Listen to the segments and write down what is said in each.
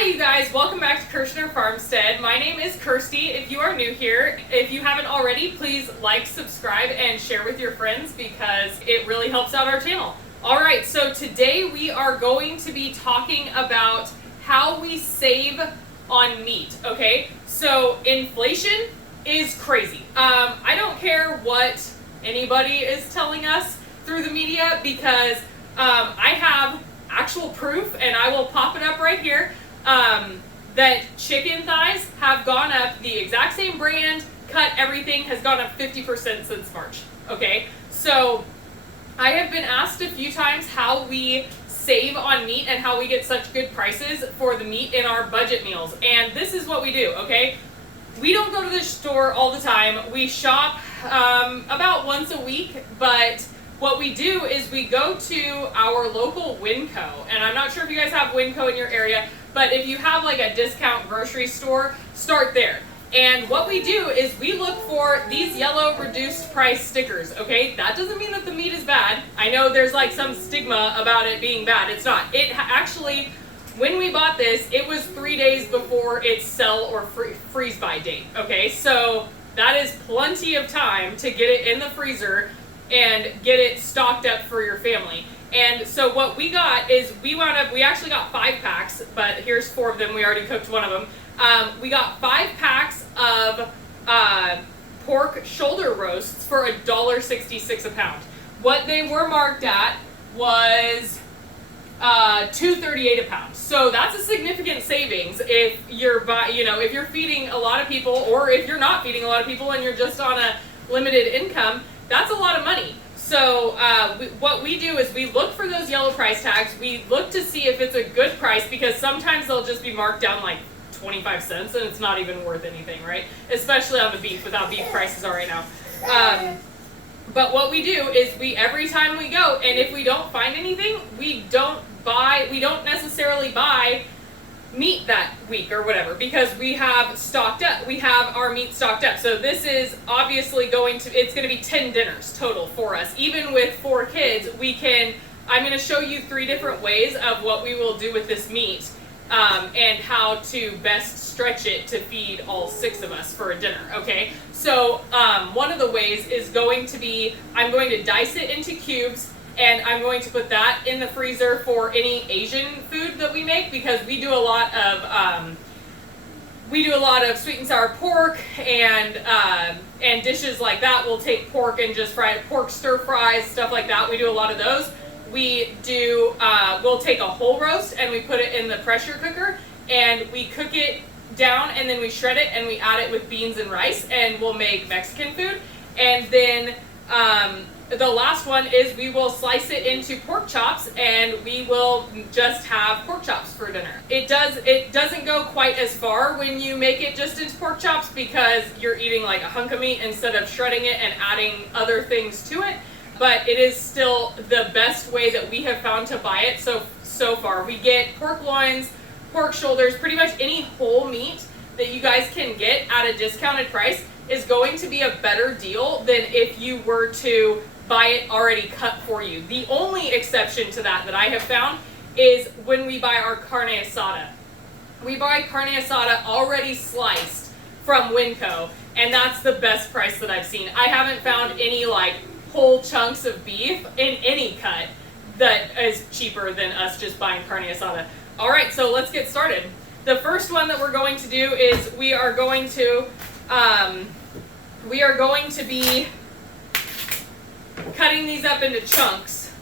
Hi you guys, welcome back to Kirshner FarmStead. My name is Kirsty. If you are new here, if you haven't already, please like, subscribe, and share with your friends because it really helps out our channel. Alright, so today we are going to be talking about how we save on meat, okay? So inflation is crazy. I don't care what anybody is telling us through the media because I have actual proof, and I will pop it up right here, that chicken thighs have gone up, the exact same brand, cut, everything has gone up 50% since March, okay? So I have been asked a few times how we save on meat and how we get such good prices for the meat in our budget meals, and this is what we do, okay? We don't go to the store all the time. We shop about once a week, but what we do is we go to our local Winco, and I'm not sure if you guys have Winco in your area, but if you have like a discount grocery store, start there. And what we do is we look for these yellow reduced price stickers, okay? That doesn't mean that the meat is bad. I know there's like some stigma about it being bad. It's not. It actually, when we bought this, it was 3 days before its sell or freeze by date, okay? So that is plenty of time to get it in the freezer and get it stocked up for your family. And so what we got is we actually got 5 packs, but here's 4 of them. We already cooked one of them. We got 5 packs of pork shoulder roasts for $1.66 a pound. What they were marked at was $2.38 a pound. So that's a significant savings if you're if you're feeding a lot of people, or if you're not feeding a lot of people and you're just on a limited income. That's a lot of money. So what we do is we look for those yellow price tags. We look to see if it's a good price, because sometimes they'll just be marked down like 25 cents and it's not even worth anything, right? Especially on the beef, with how beef prices are right now. But what we do is every time we go, and if we don't find anything, we don't necessarily buy meat that week or whatever, because we have stocked up. We have our meat stocked up. So this is obviously it's going to be 10 dinners total for us. Even with 4 kids, I'm going to show you 3 different ways of what we will do with this meat, and how to best stretch it to feed all 6 of us for a dinner, okay? So one of the ways is going to be, I'm going to dice it into cubes, and I'm going to put that in the freezer for any Asian food that we make, because we do a lot of sweet and sour pork and dishes like that. We'll take pork and just fry it, pork stir fries, stuff like that. We do a lot of those. We'll take a whole roast and we put it in the pressure cooker and we cook it down, and then we shred it and we add it with beans and rice, and we'll make Mexican food. And then the last one is we will slice it into pork chops, and we will just have pork chops for dinner. It doesn't go quite as far when you make it just into pork chops, because you're eating like a hunk of meat instead of shredding it and adding other things to it. But it is still the best way that we have found to buy it so far. We get pork loins, pork shoulders, pretty much any whole meat that you guys can get at a discounted price is going to be a better deal than if you were to buy it already cut for you. The only exception to that I have found is when we buy our carne asada. We buy carne asada already sliced from Winco, and that's the best price that I've seen. I haven't found any like whole chunks of beef in any cut that is cheaper than us just buying carne asada. All right, so let's get started. The first one that we're going to do is we are going to be cutting these up into chunks.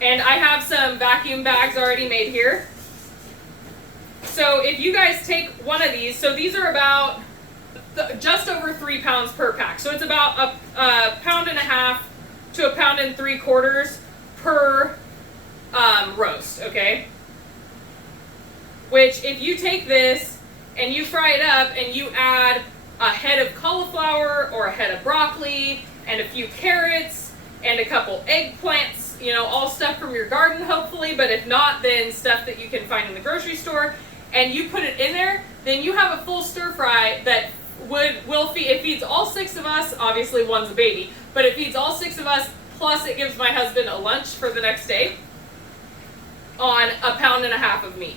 And I have some vacuum bags already made here. So if you guys take one of these, so these are about just over 3 pounds per pack. So it's about a pound and a half to a pound and 3/4 per roast, okay? Which, if you take this and you fry it up and you add a head of cauliflower or a head of broccoli and a few carrots and a couple eggplants, all stuff from your garden hopefully, but if not, then stuff that you can find in the grocery store, and you put it in there, then you have a full stir fry that it feeds all 6 of us. Obviously one's a baby, but it feeds all 6 of us, plus it gives my husband a lunch for the next day. on a pound and a half of meat.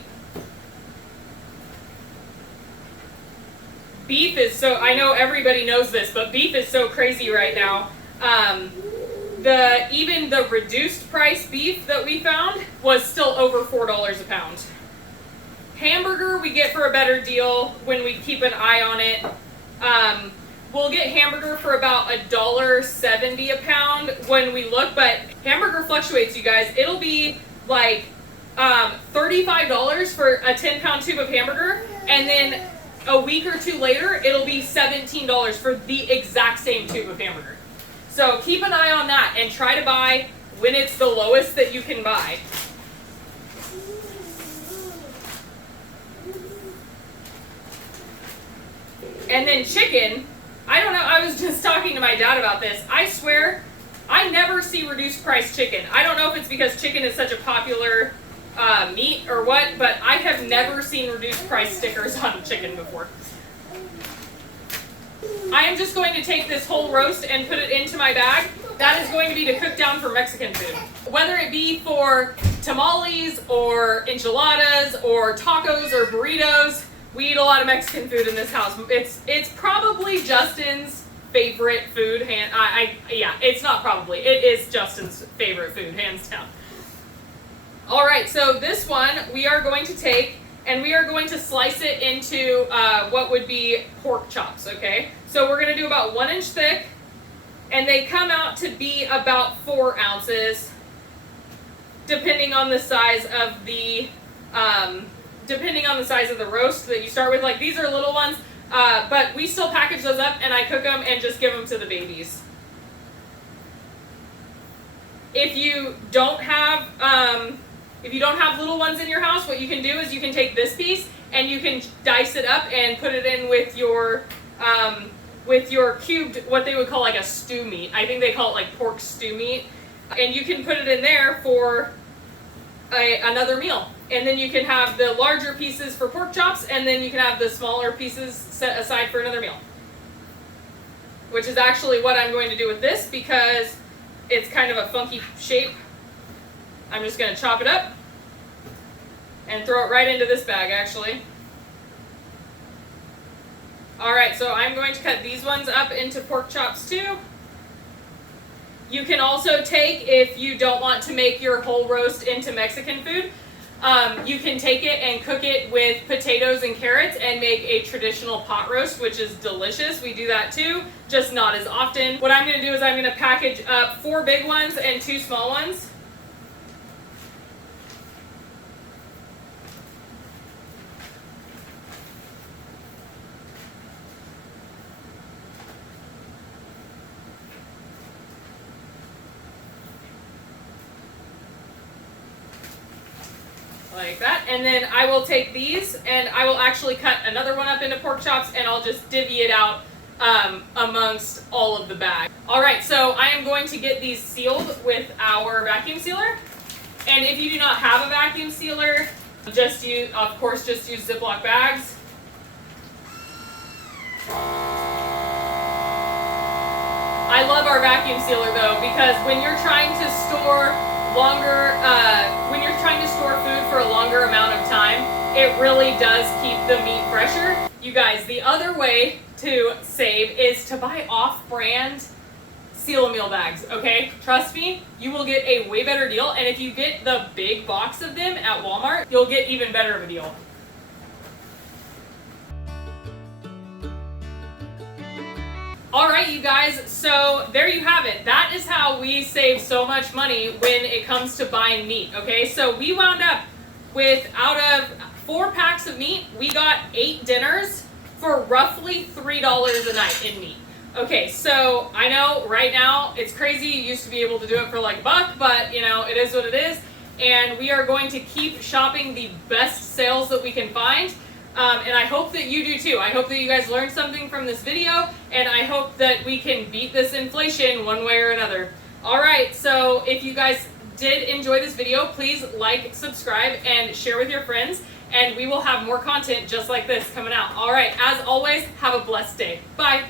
Beef is so, I know everybody knows this, but beef is so crazy right now. Even the reduced price beef that we found was still over $4 a pound. Hamburger we get for a better deal when we keep an eye on it. We'll get hamburger for about $1.70 a pound when we look, but hamburger fluctuates, you guys. It'll be like $35 for a 10-pound tube of hamburger, and then a week or two later, it'll be $17 for the exact same tube of hamburger. So keep an eye on that and try to buy when it's the lowest that you can buy. And then chicken, I don't know, I was just talking to my dad about this. I swear, I never see reduced price chicken. I don't know if it's because chicken is such a popular meat or what, but I have never seen reduced price stickers on chicken before. I am just going to take this whole roast and put it into my bag. That is going to be to cook down for Mexican food. Whether it be for tamales or enchiladas or tacos or burritos, we eat a lot of Mexican food in this house. It's probably Justin's favorite food. Yeah, it's not probably. It is Justin's favorite food, hands down. All right, so this one we are going to take and we are going to slice it into what would be pork chops, okay? So we're going to do about 1 inch thick, and they come out to be about 4 ounces, depending on the size of the roast that you start with. Like, these are little ones, but we still package those up and I cook them and just give them to the babies. If you don't have little ones in your house, what you can do is you can take this piece and you can dice it up and put it in with your cubed, what they would call like a stew meat. I think they call it like pork stew meat. And you can put it in there for another meal. And then you can have the larger pieces for pork chops, and then you can have the smaller pieces set aside for another meal. Which is actually what I'm going to do with this because it's kind of a funky shape. I'm just going to chop it up and throw it right into this bag, actually. Alright, so I'm going to cut these ones up into pork chops too. You can also take, if you don't want to make your whole roast into Mexican food, you can take it and cook it with potatoes and carrots and make a traditional pot roast, which is delicious. We do that too, just not as often. What I'm going to do is I'm going to package up 4 big ones and 2 small ones. Like that, and then I will take these and I will actually cut another one up into pork chops and I'll just divvy it out amongst all of the bag. Alright, so I am going to get these sealed with our vacuum sealer, and if you do not have a vacuum sealer, just use Ziploc bags. I love our vacuum sealer though, because when you're trying to store food for a longer amount of time, it really does keep the meat fresher. You guys, the other way to save is to buy off-brand Seal-A-Meal bags, okay? Trust me, you will get a way better deal, and if you get the big box of them at Walmart, you'll get even better of a deal. Alright, you guys, so there you have it. That is how we save so much money when it comes to buying meat, okay? So we wound up with, out of 4 packs of meat, we got 8 dinners for roughly $3 a night in meat. Okay, so I know right now it's crazy. You used to be able to do it for like $1, but you know, it is what it is. And we are going to keep shopping the best sales that we can find. And I hope that you do too. I hope that you guys learned something from this video, and I hope that we can beat this inflation one way or another. Alright, so if you guys did enjoy this video, please like, subscribe, and share with your friends, and we will have more content just like this coming out. Alright, as always, have a blessed day. Bye!